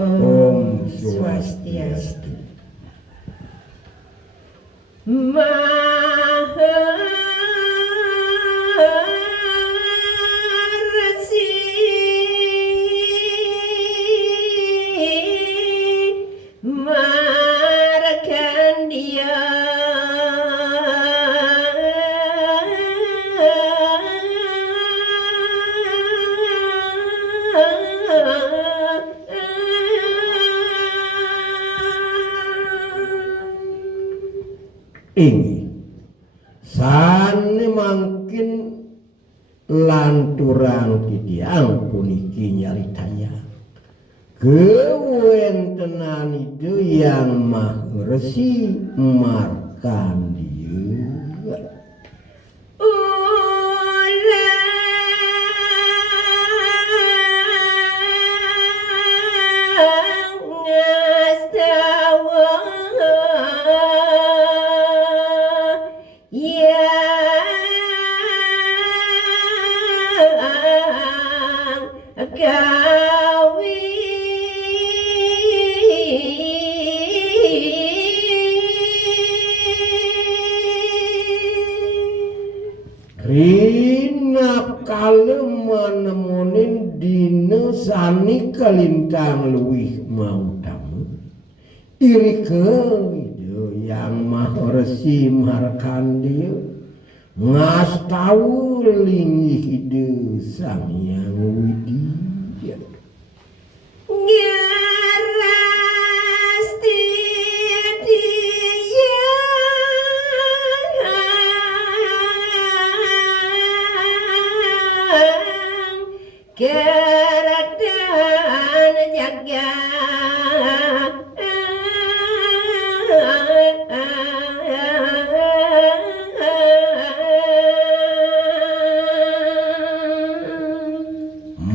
Om Swastiastu. Maharesi Markandeya Ini sane mangkin lanturang tidiang puniki nyaritaya kewentenan itu yang Maharesi Markandeya Rina kaleman dina sani kalintang luwih mautamu iri keido yang Maharesi Markandeya ngastawu lingih ide sang yang widya keradaan jaga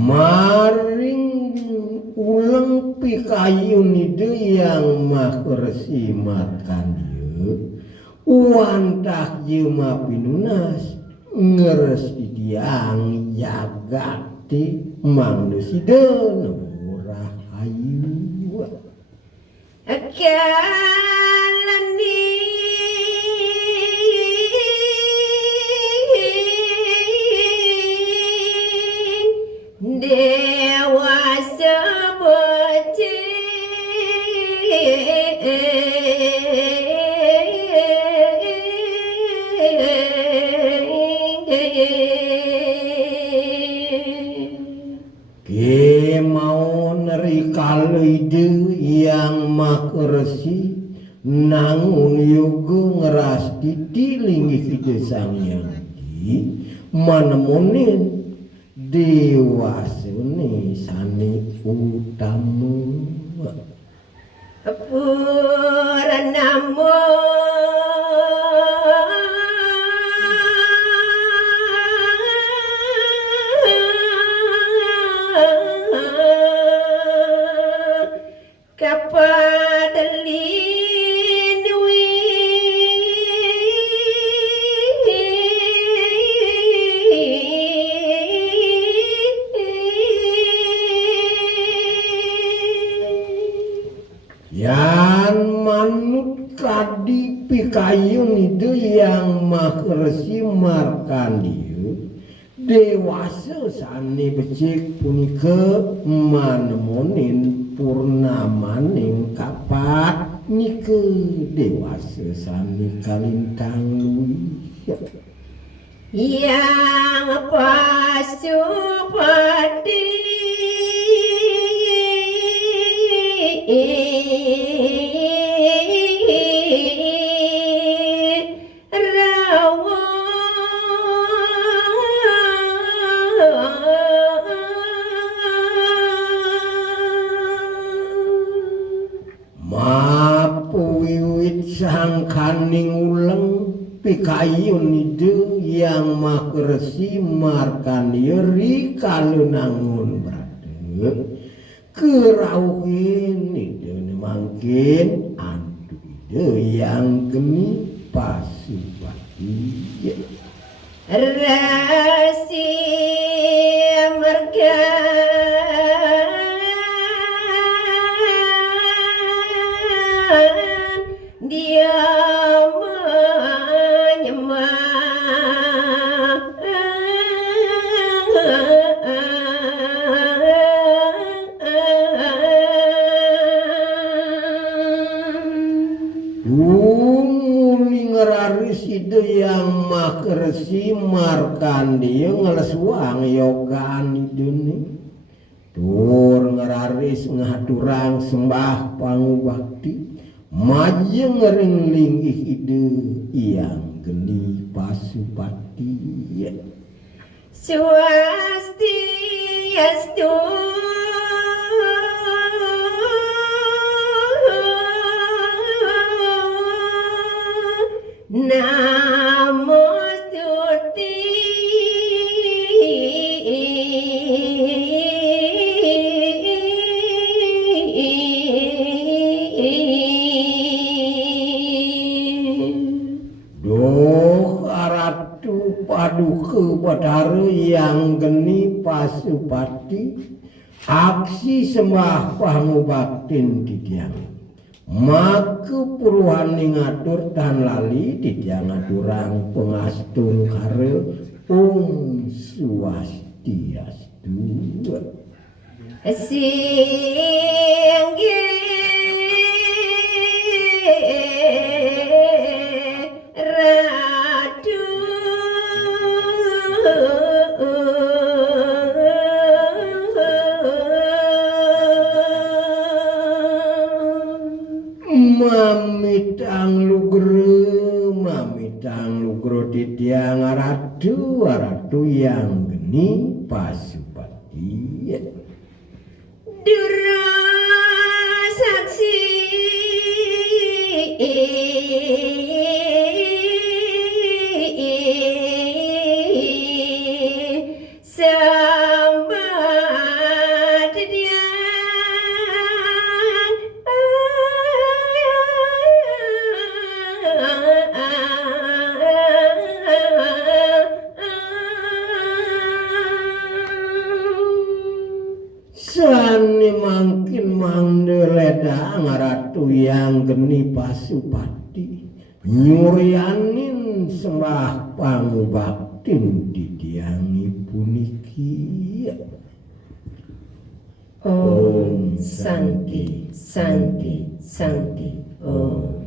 maring ulang pikayun ide yang Maharesi Markandeya wantah jema pinunas ngeres idiang jagati manusida murah ayu kalani dewasa bocil mau nerikal ide yang Maharesi nangun yoga ngeras dilingi ide sang yang di manemunin dewasane sane utamu Purnamo kapadelinwi yan manut kadi pikayun itu yang Maharesi Markandeya dewasa sane becik punika manemonin purnamaning kapat nike dewasa sane kalintang luwih yang pasupati sangkaning uleng pikayun itu yang Maharesi Markandeya rikalunangun brade kerauhin itu mangkin antu itu yang geni pasupati rasi marga ide yang makresi markandi ngeleswang yogaan idune tur ngeraris ngaturang sembah pangubakti majeng ngeringlingih ide yang geni pasupati Swastiastu Namastuti Duh aratu paduka Bathara yang geni pasupati aksi sembah pangubaktin titiang maka puruhani ngatur tan lali titiang ngaturang pengastung kare Swastiastu Singge Ratu mamitang lugro titiang ratu yang geni pasupati Dura saksi sambat dia sani mangkin mangdeledang ratu yang geni pasupati nyuryanin sembah pangubaktin titiangi puniki Om Santi Santi Santi Om